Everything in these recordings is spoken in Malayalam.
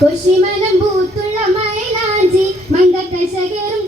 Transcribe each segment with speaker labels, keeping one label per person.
Speaker 1: കൊശിമനം പൂത്തുള്ള മൈലാഞ്ചി മങ്കക്കശകേറും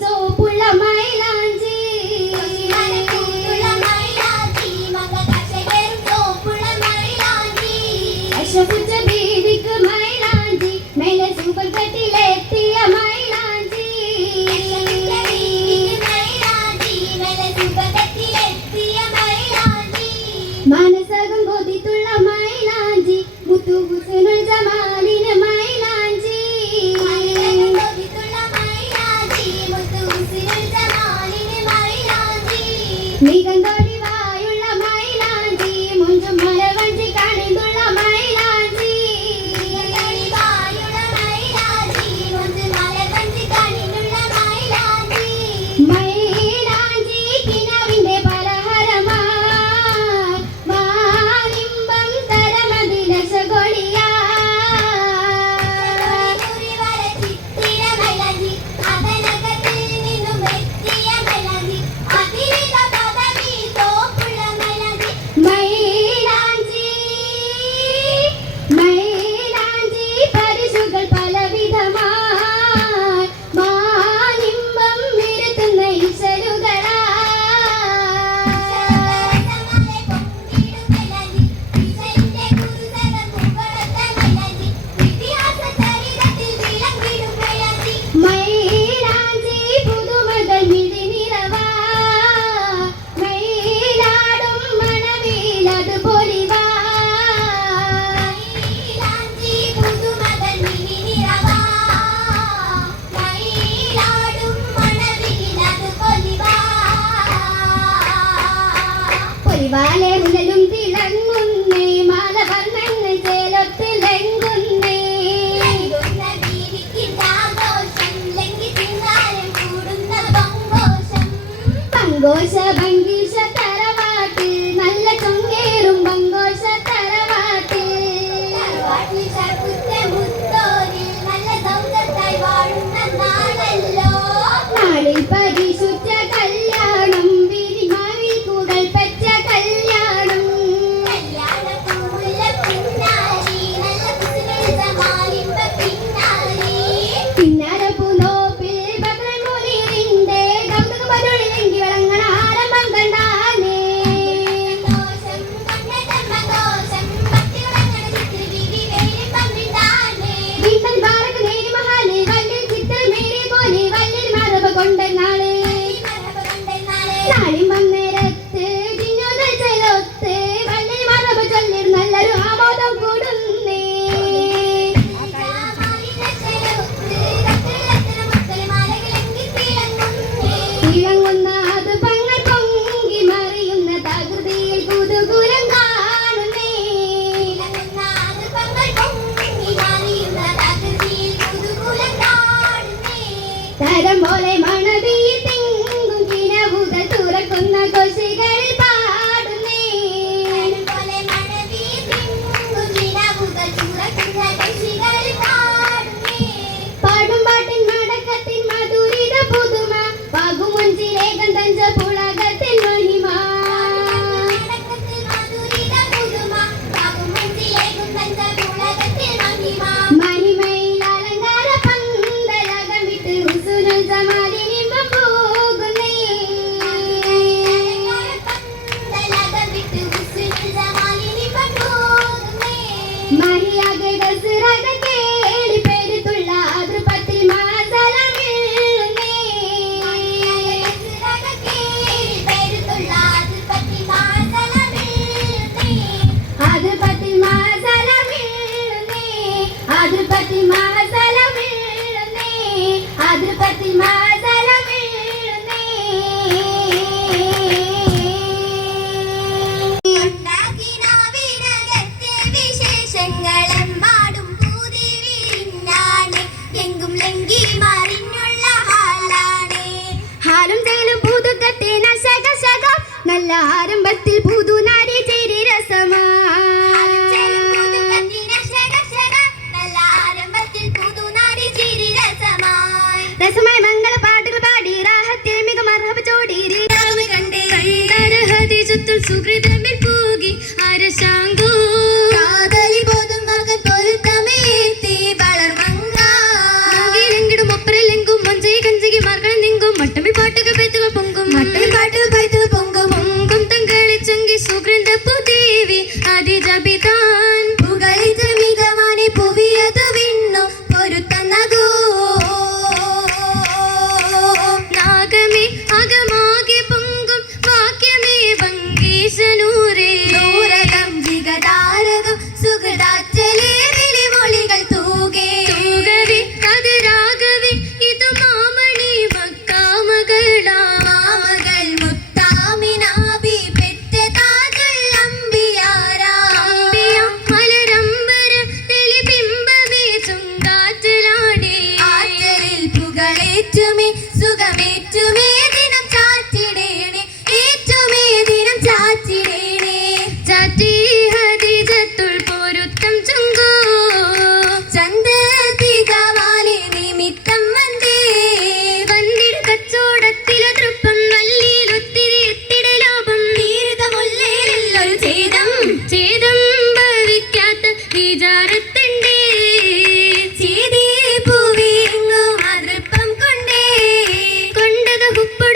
Speaker 2: tut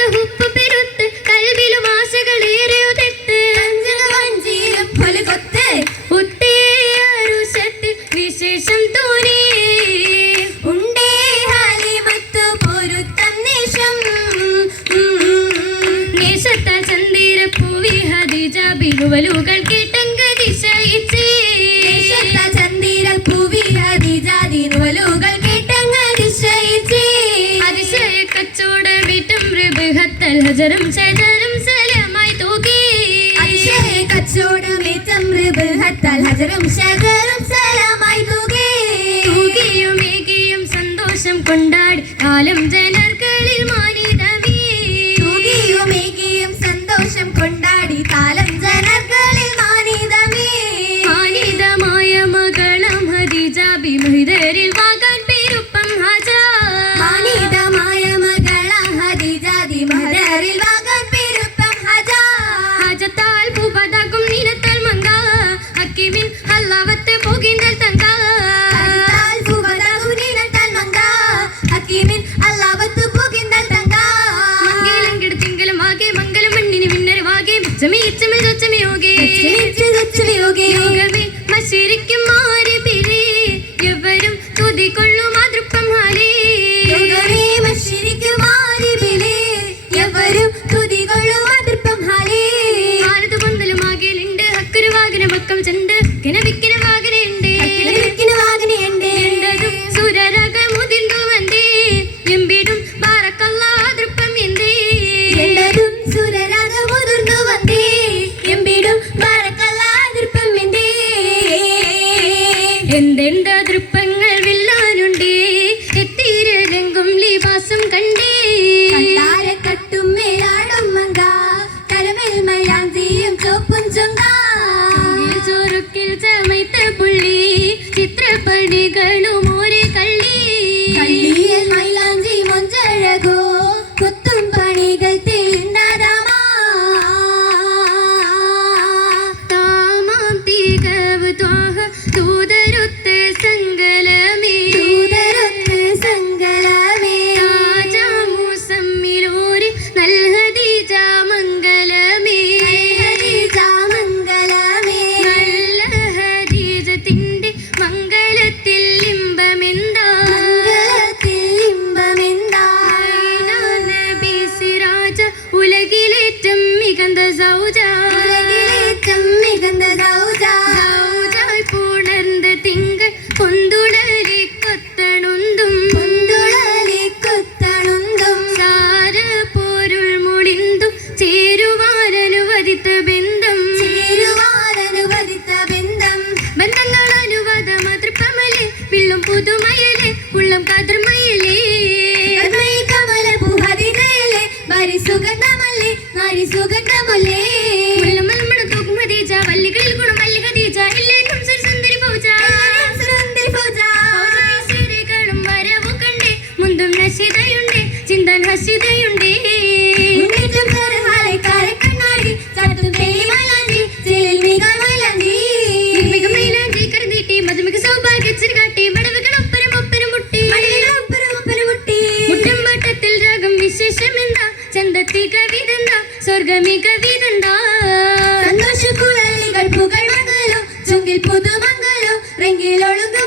Speaker 2: ഹജറും ഷജറും സലമായി തൂക്കി.
Speaker 3: കച്ചോടമേ തമ്ര ഹത്താൽ ഹജറും
Speaker 2: ഷജറും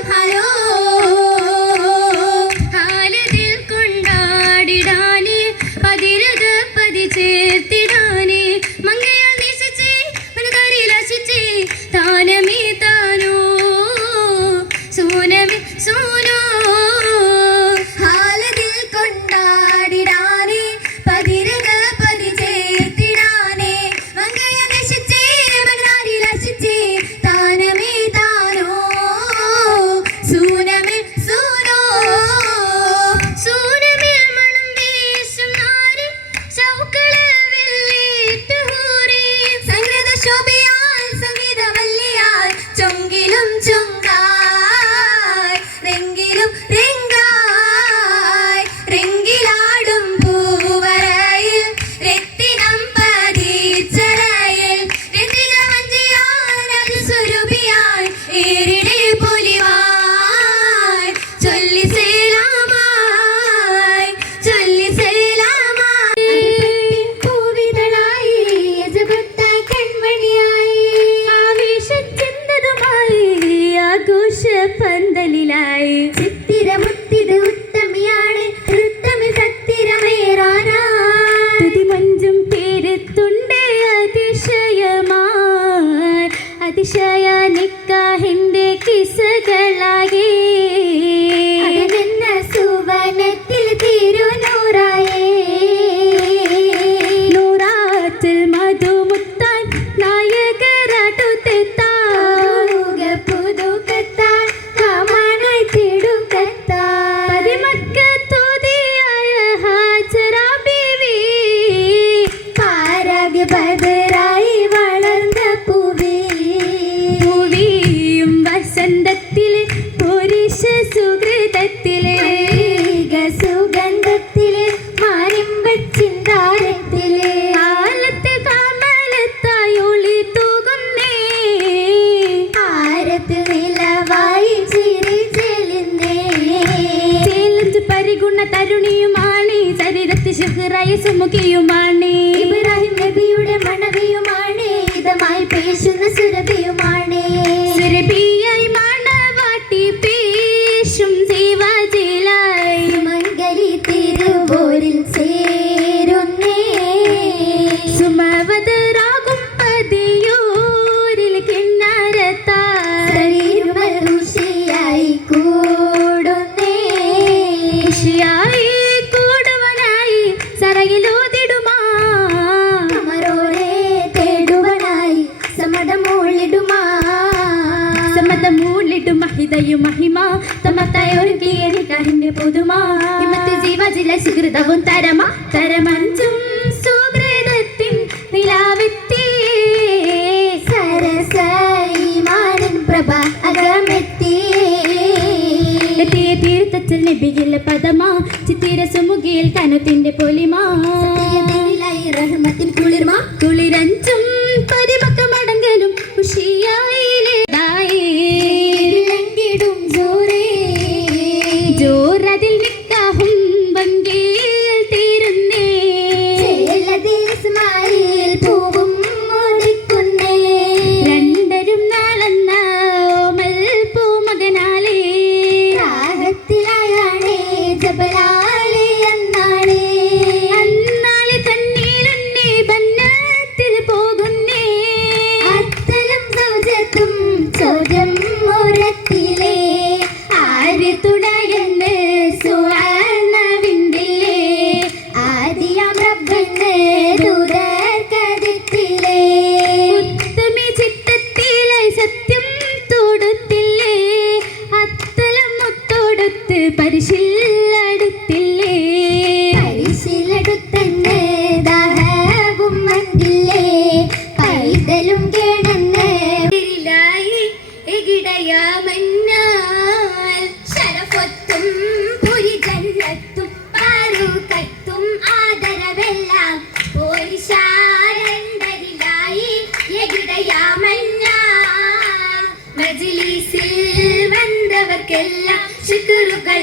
Speaker 2: Hello. നിക്കാഹിന്റെ കിസകളാകേ
Speaker 1: യേശുന്ന സുരഭിയുമാണേ.
Speaker 2: സുരഭിയായി മാ തമതയോരിടുമാ തരമഞ്ചും
Speaker 1: അകമെത്തി.
Speaker 2: കനത്തിന്റെ പൊലിമാ.
Speaker 1: കുളിർമാ.
Speaker 2: കുളിരഞ്ചും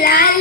Speaker 2: la